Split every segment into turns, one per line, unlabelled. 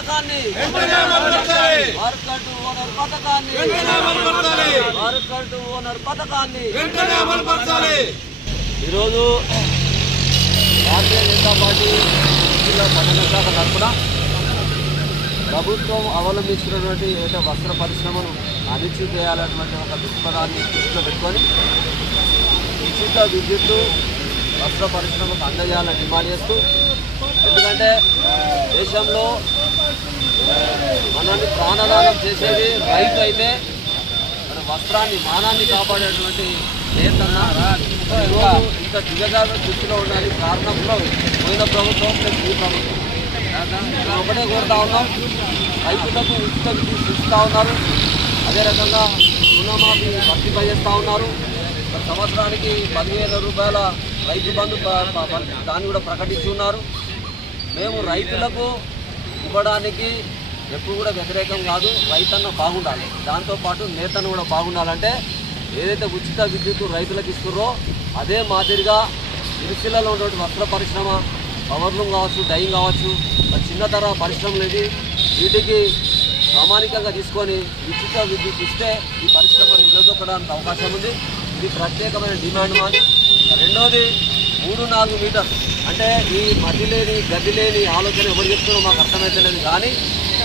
పథకాన్ని ఓనర్ పథకాన్ని ఓనర్ పథకాన్ని ఈరోజు భారతీయ జనతా పార్టీ జిల్లా పట్టణ శాఖ తరఫున ప్రభుత్వం అవలంబిస్తున్నటువంటి ఏదైతే వస్త్ర పరిశ్రమను అణిచి చేయాలన్నటువంటి ఒక దృక్పథాన్ని దృష్టిలో పెట్టుకొని ఉచిత విద్యుత్తు వస్త్ర పరిశ్రమకు అందజేయాలని డిమాండ్ చేస్తూ ఎందుకంటే దేశంలో మనల్ని ప్రాణదానం చేసేది రైతు అయితే మన వస్త్రాన్ని మానాన్ని కాపాడేటువంటి నేతన్న. ఇంత దిగజారు దృష్టిలో ఉండడానికి కారణంలో పోయిన ప్రభుత్వం ప్లస్ ఈ ప్రభుత్వం. ఒకటే కోరుతా ఉన్నాం. రైతులకు ఉచిత విద్యుత్ ఇస్తూ ఉన్నారు. అదే రకంగా రుణమాఫీ వర్తింపజేస్తూ ఉన్నారు. సంవత్సరానికి పదివేల రూపాయల రైతు బంధు దాన్ని కూడా ప్రకటించి ఉన్నారు మేము రైతులకు ఇవ్వడానికి ఎప్పుడు కూడా వ్యతిరేకం కాదు రైతన్న బాగుండాలి. దాంతోపాటు నేతను కూడా బాగుండాలంటే ఏదైతే ఉచిత విద్యుత్ రైతులకు ఇస్తున్నారో అదే మాదిరిగా ఇరుసిల్లలో ఉన్నటువంటి వస్త్ర పరిశ్రమ పవర్లూమ్ కావచ్చు డైయింగ్ కావచ్చు చిన్న తర పరిశ్రమలు ఇది వీటికి ప్రామాణికంగా తీసుకొని ఉచిత విద్యుత్ ఇస్తే ఈ పరిశ్రమ నిలదొక్కడానికి అవకాశం ఉంది. ఇది ప్రత్యేకమైన డిమాండ్ మాది. రెండోది మూడు నాలుగు మీటర్లు అంటే ఈ మధ్య లేని గడ్డి లేని ఆలోచన ఎవరు చెప్తున్నారో మాకు అర్థమైతలేదు. కానీ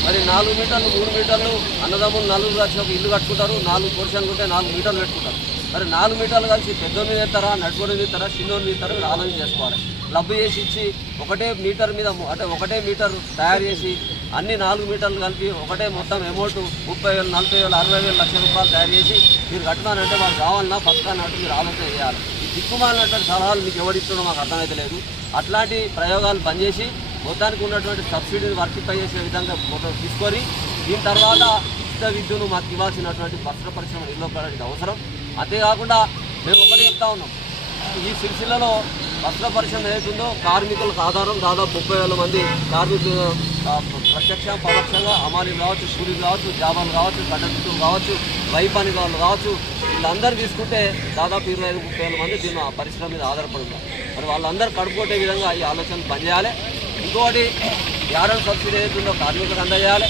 మరి నాలుగు మీటర్లు మూడు మీటర్లు అన్నదమ్ములు నలుగురు కలిసి ఒక ఇల్లు కట్టుకుంటారు. నాలుగు పోర్షన్ ఉంటే నాలుగు మీటర్లు పెట్టుకుంటారు. మరి నాలుగు మీటర్లు కలిసి పెద్దోని మీద ఇస్తారా నడుపుడు మీద ఇస్తారా చిన్నోని ఇస్తారా మీరు ఆలోచన చేసుకోవాలి. లబ్బు చేసి ఇచ్చి ఒకటే మీటర్ మీద అంటే ఒకటే మీటర్ తయారు చేసి అన్ని నాలుగు మీటర్లు కలిపి ఒకటే మొత్తం అమౌంట్ ముప్పై వేలు నలభై వేలు అరవై వేలు లక్ష రూపాయలు తయారు చేసి మీరు కట్టినారంటే మాకు కావాలన్నా పక్కనట్టు మీరు ఆలోచన చేయాలి. దిక్కుమాలినటువంటి సలహాలు మీకు ఎవరిస్తున్నా మాకు అర్థమైతే లేదు. అట్లాంటి ప్రయోగాలు బంద్ చేసి మొత్తానికి ఉన్నటువంటి సబ్సిడీని వర్తింపై చేసే విధంగా మొత్తం తీసుకొని దీని తర్వాత ఉచిత విద్యును మాకు ఇవ్వాల్సినటువంటి వస్త్ర పరిశ్రమ నిలబడడానికి అవసరం. అంతేకాకుండా మేము ఒకటి చెప్తా ఉన్నాం. ఈ సిరిసిల్లలో వస్త్ర పరిశ్రమ ఏదైతుందో కార్మికులకు ఆధారం దాదాపు ముప్పై వేల మంది కార్మికులు ప్రత్యక్ష పరోక్షంగా అమాలీలు కావచ్చు కూలీలు కావచ్చు జాబాలు కావచ్చు కండక్టర్లు కావచ్చు వైపాని వాళ్ళు కావచ్చు వీళ్ళందరూ తీసుకుంటే దాదాపు ఇరవై ఐదు ముప్పై వేల మంది దీని ఆ పరిశ్రమ మీద ఆధారపడి మరి వాళ్ళందరూ కడుపుకొట్టే విధంగా ఈ ఆలోచనలు పనిచేయాలి. ఇంకోటి యారన్ సబ్సిడీ ఏదైతుందో కార్మికులకు అందజేయాలి.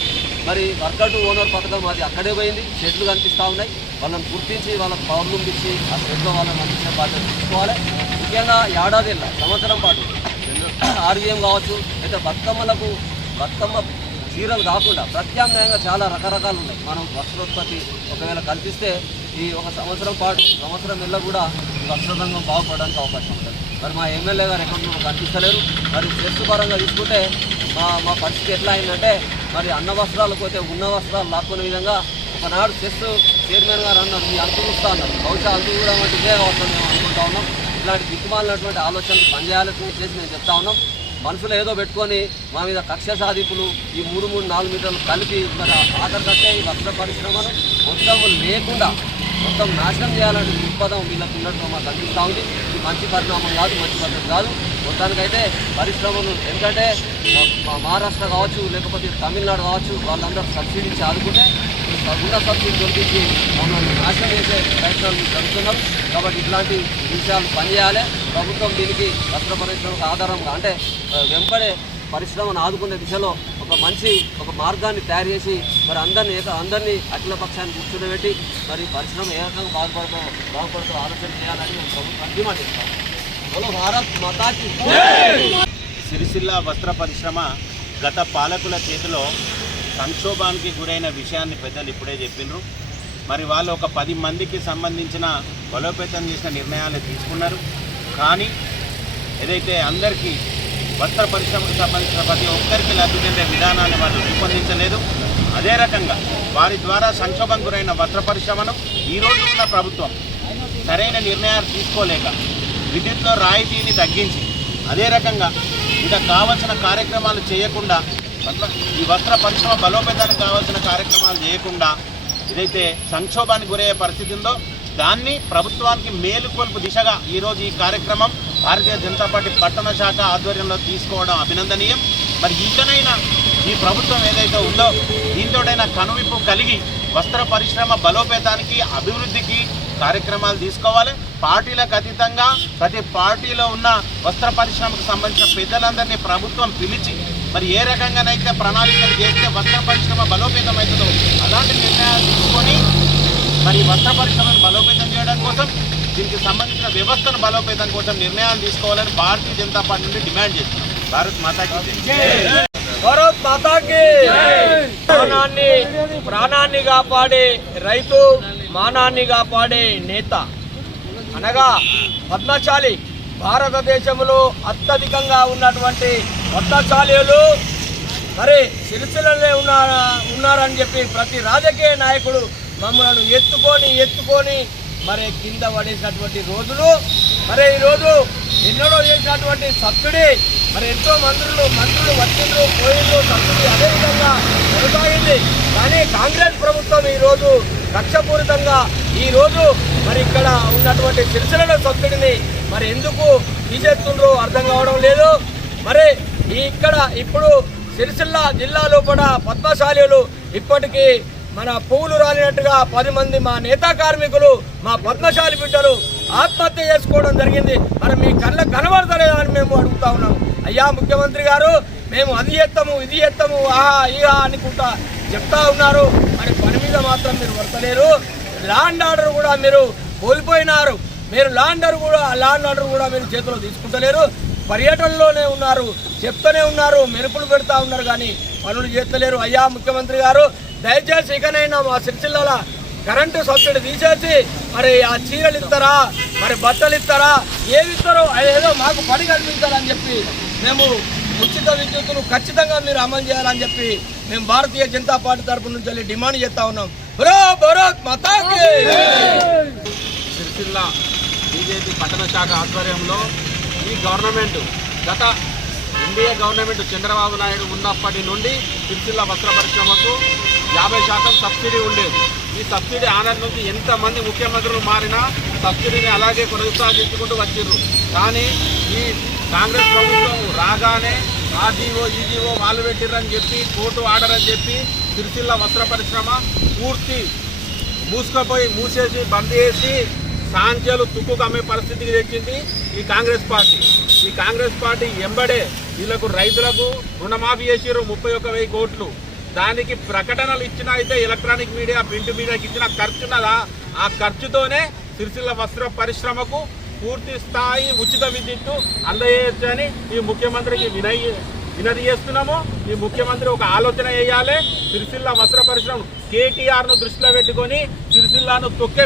మరి వర్కౌట్ ఓనర్ పథకం అది అక్కడే పోయింది. షెడ్లు కనిపిస్తూ ఉన్నాయి. వాళ్ళని గుర్తించి వాళ్ళకి పవర్లు ఇచ్చి ఆ షెడ్లో వాళ్ళని అందించిన బాధ్యత తీసుకోవాలి. ముఖ్యంగా ఏడాది సంవత్సరం పాటు ఆర్వీఎం కావచ్చు అయితే బతుకమ్మలకు బతుకమ్మ చీరలు కాకుండా ప్రత్యామ్నాయంగా చాలా రకరకాలు ఉన్నాయి. మనం వస్త్రోత్పత్తి ఒకవేళ కల్పిస్తే ఈ ఒక సంవత్సరం పాటు సంవత్సరం వెళ్ళ కూడా ఈ వస్త్రరంగం బాగుపడడానికి అవకాశం ఉంటుంది. మరి మా ఎమ్మెల్యే గారు ఎక్కడ ఉన్నారో కనిపిస్తలేరు. మరి చెస్ పరంగా తీసుకుంటే మా మా పరిస్థితి ఎట్లా అయిందంటే మరి అన్న వస్త్రాలు పోతే ఉన్న వస్త్రాలు లాక్కునే విధంగా ఒకనాడు చెస్ చైర్మన్ గారు అన్నారు మీ అంత చూస్తా అన్నారు. బహుశా అంత కూడా అంటే ఇదే అవసరం మేము అనుకుంటా ఉన్నాం. ఇలాంటి దిక్కుమాలినటువంటి ఆలోచనలు పనిచేయాలని చేసి మేము చెప్తా ఉన్నాం. మనుషులు ఏదో పెట్టుకొని మా మీద కక్ష సాధింపులు ఈ మూడు మూడు నాలుగు మీటర్లు కలిపి మరి ఆఖరి ఈ వస్త్ర పరిశ్రమను మొత్తం లేకుండా మొత్తం నాశనం చేయాలంటే దృక్పథం వీళ్ళకి ఉన్నట్టు మాకు అనిపిస్తూ ఉంది. ఇది మంచి పరిణామం కాదు మంచి పద్ధతి కాదు. మొత్తానికైతే పరిశ్రమలు ఎందుకంటే మా- మా మహారాష్ట్ర కావచ్చు లేకపోతే తమిళనాడు కావచ్చు వాళ్ళందరూ సబ్సిడీ ఇచ్చి ఆదుకుంటే ఉన్న సబ్సిడీ దొరికించి మమ్మల్ని నాశనం చేసే ప్రయత్నాలు జరుగుతున్నాం జరుగుతున్నారు కాబట్టి ఇట్లాంటి విషయాలు పనిచేయాలి. ప్రభుత్వం దీనికి వస్త్ర పరిశ్రమకు ఆధారంగా అంటే వెంపడే వెంబడే పరిశ్రమను ఆదుకునే దిశలో ఒక మంచి ఒక మార్గాన్ని తయారు చేసి మరి అందరినీ అందరినీ అఖిల పక్షాన్ని కూర్చోబెట్టి మరి పరిశ్రమ ఏ రకంగా బాగుపడుతూ బాగుపడుతూ ఆలోచన చేయాలని ప్రభుత్వం డిమాండ్ చేస్తాం భారత్ మతాకి
సిరిసిల్ల వస్త్ర పరిశ్రమ గత పాలకుల చేతిలో సంక్షోభానికి గురైన విషయాన్ని పెద్దలు ఇప్పుడే చెప్పిండ్రు. మరి వాళ్ళు ఒక పది మందికి సంబంధించిన బలోపేతం చేసిన నిర్ణయాలు తీసుకున్నారు. కానీ ఏదైతే అందరికీ వస్త్ర పరిశ్రమకు సంబంధించిన ప్రతి ఒక్కరికి లబ్ధి చెందే విధానాన్ని వాళ్ళు రూపొందించలేదు. అదే రకంగా వారి ద్వారా సంక్షోభం గురైన వస్త్ర పరిశ్రమను ఈరోజు ఉన్న ప్రభుత్వం సరైన నిర్ణయాలు తీసుకోలేక విద్యుత్లో రాయితీని తగ్గించి అదే రకంగా ఇంకా కావలసిన కార్యక్రమాలు చేయకుండా ఈ వస్త్ర పరిశ్రమ బలోపేతానికి కావాల్సిన కార్యక్రమాలు చేయకుండా ఏదైతే సంక్షోభానికి గురయ్యే పరిస్థితి ఉందో దాన్ని ప్రభుత్వానికి మేలుకొల్పు దిశగా ఈరోజు ఈ కార్యక్రమం భారతీయ జనతా పార్టీ పట్టణ శాఖ ఆధ్వర్యంలో తీసుకోవడం అభినందనీయం. మరి ఇకనైనా ఈ ప్రభుత్వం ఏదైతే ఉందో దీంతోడైనా కనువిప్పు కలిగి వస్త్ర పరిశ్రమ బలోపేతానికి అభివృద్ధికి కార్యక్రమాలు తీసుకోవాలి. పార్టీలకు అతీతంగా ప్రతి పార్టీలో ఉన్న వస్త్ర పరిశ్రమకు సంబంధించిన పెద్దలందరినీ ప్రభుత్వం పిలిచి మరి ఏ రకంగానైతే ప్రణాళికలు చేస్తే వస్త్ర పరిశ్రమ బలోపేతం అవుతుందో అలాంటి నిర్ణయాలు తీసుకొని మరి వస్త్ర పరిశ్రమను బలోపేతం చేయడం కోసం దీనికి సంబంధించిన వ్యవస్థను బలోపేతం కోసం నిర్ణయాలు తీసుకోవాలని భారతీయ జనతా పార్టీ నుండి డిమాండ్ చేస్తున్నాం. భారత్ మాతాకి
భారత్ మాతాకి ప్రాణాన్ని ప్రాణాన్ని కాపాడే రైతు మానాన్ని కాపాడే నేత. అనగా పద్మశాలి భారతదేశంలో అత్యధికంగా ఉన్నటువంటి పద్మశాలీలు మరి సిరిసిల్లలే ఉన్నా ఉన్నారని చెప్పి ప్రతి రాజకీయ నాయకుడు మమ్మల్ని ఎత్తుకొని ఎత్తుకొని మరి కింద పడేసినటువంటి రోజులు. మరి ఈరోజు ఎన్నడో చేసినటువంటి సబ్సిడీ మరి ఎంతో మంత్రులు మంత్రులు వచ్చిండ్రు పోయిండ్రు సబ్సిడీ అదేవిధంగా కొనసాగింది. కానీ కాంగ్రెస్ ప్రభుత్వం ఈరోజు కక్షపూరితంగా ఈరోజు మరి ఇక్కడ ఉన్నటువంటి సిరిసిల్ల సబ్సిడీని మరి ఎందుకు తీసేస్తుండ్రో అర్థం కావడం లేదు. మరి ఇక్కడ ఇప్పుడు సిరిసిల్ల జిల్లాలో కూడా పద్మశాలీలు ఇప్పటికీ మన పువ్వులు రాలినట్టుగా పది మంది మా నేతా కార్మికులు మా పద్మశాలి బిడ్డలు ఆత్మహత్య చేసుకోవడం జరిగింది. మరి మీ కళ్ళ కనబడతలేదా అని మేము అడుగుతా ఉన్నాం. అయ్యా ముఖ్యమంత్రి గారు మేము అది ఎత్తము ఇది ఎత్తము ఆహా ఈహా అనుకుంటా చెప్తా ఉన్నారు. మరి పని మీద మాత్రం మీరు వర్తలేరు ల్యాండ్ ఆర్డర్ కూడా మీరు కోల్పోయినారు. మీరు ల్యాండ్ ఆర్డర్ కూడా ల్యాండ్ ఆర్డర్ కూడా మీరు చేతిలో తీసుకుంటలేరు. పర్యటనలోనే ఉన్నారు చెప్తూనే ఉన్నారు మెరుపులు పెడతా ఉన్నారు కానీ పనులు చేస్తలేరు. అయ్యా ముఖ్యమంత్రి గారు దయచేసి ఇకనైనా మా సిరిసిల్ల కరెంటు సబ్సిడీ తీసేసి మరి ఆ చీరలు ఇస్తారా మరి బట్టలు ఇస్తారా ఏమి ఇస్తారో ఏదో మాకు పని కల్పించాలని చెప్పి మేము ఉచిత విద్యుత్తును ఖచ్చితంగా మీరు అమలు చేయాలని చెప్పి మేము భారతీయ జనతా పార్టీ తరపు నుంచి వెళ్ళి డిమాండ్ చేస్తా ఉన్నాం. బరో బరో మాతాకి!
సిరిసిల్ల బీజేపీ పట్టణ శాఖ ఆధ్వర్యంలో ఈ గవర్నమెంట్ గత ఎన్డీఏ గవర్నమెంట్ చంద్రబాబు నాయుడు ఉన్నప్పటి నుండి సిరిసిల్ల వస్త్ర పరిశ్రమకు యాభై శాతం సబ్సిడీ ఉండేది. ఈ సబ్సిడీ ఆనర్ నుంచి ఎంతమంది ముఖ్యమంత్రులు మారినా సబ్సిడీని అలాగే కొనసాగించుకుంటూ వచ్చిర్రు. కానీ ఈ కాంగ్రెస్ ప్రభుత్వం రాగానే ఆర్డీఓ ఈజీఓ వాళ్ళు పెట్టిర్రని చెప్పి కోర్టు ఆర్డర్ అని చెప్పి సిరిసిల్ల వస్త్ర పరిశ్రమ పూర్తి మూసుకపోయి మూసేసి బంద్ చేసి సాంఖ్యాలు తుక్కు అమ్మే పరిస్థితికి తెచ్చింది. ఈ కాంగ్రెస్ పార్టీ. ఈ కాంగ్రెస్ పార్టీ ఎంబడే వీళ్ళకు రైతులకు రుణమాఫీ చేసిర్రు ముప్పై ఒక్క వెయ్యి కోట్లు. దానికి ప్రకటనలు ఇచ్చిన అయితే ఎలక్ట్రానిక్ మీడియా ప్రింట్ మీడియాకి ఇచ్చిన ఖర్చు ఉన్నదా? ఆ ఖర్చుతోనే సిరిసిల్ల వస్త్ర పరిశ్రమకు పూర్తి స్థాయి ఉచిత విద్యుత్తు అందజేయచ్చని ఈ ముఖ్యమంత్రికి వినయ వినతి చేస్తున్నాము. ఈ ముఖ్యమంత్రి ఒక ఆలోచన చేయాలి. సిరిసిల్ల వస్త్ర పరిశ్రమ కేటీఆర్ను దృష్టిలో పెట్టుకొని సిరిసిల్లాను తొక్కే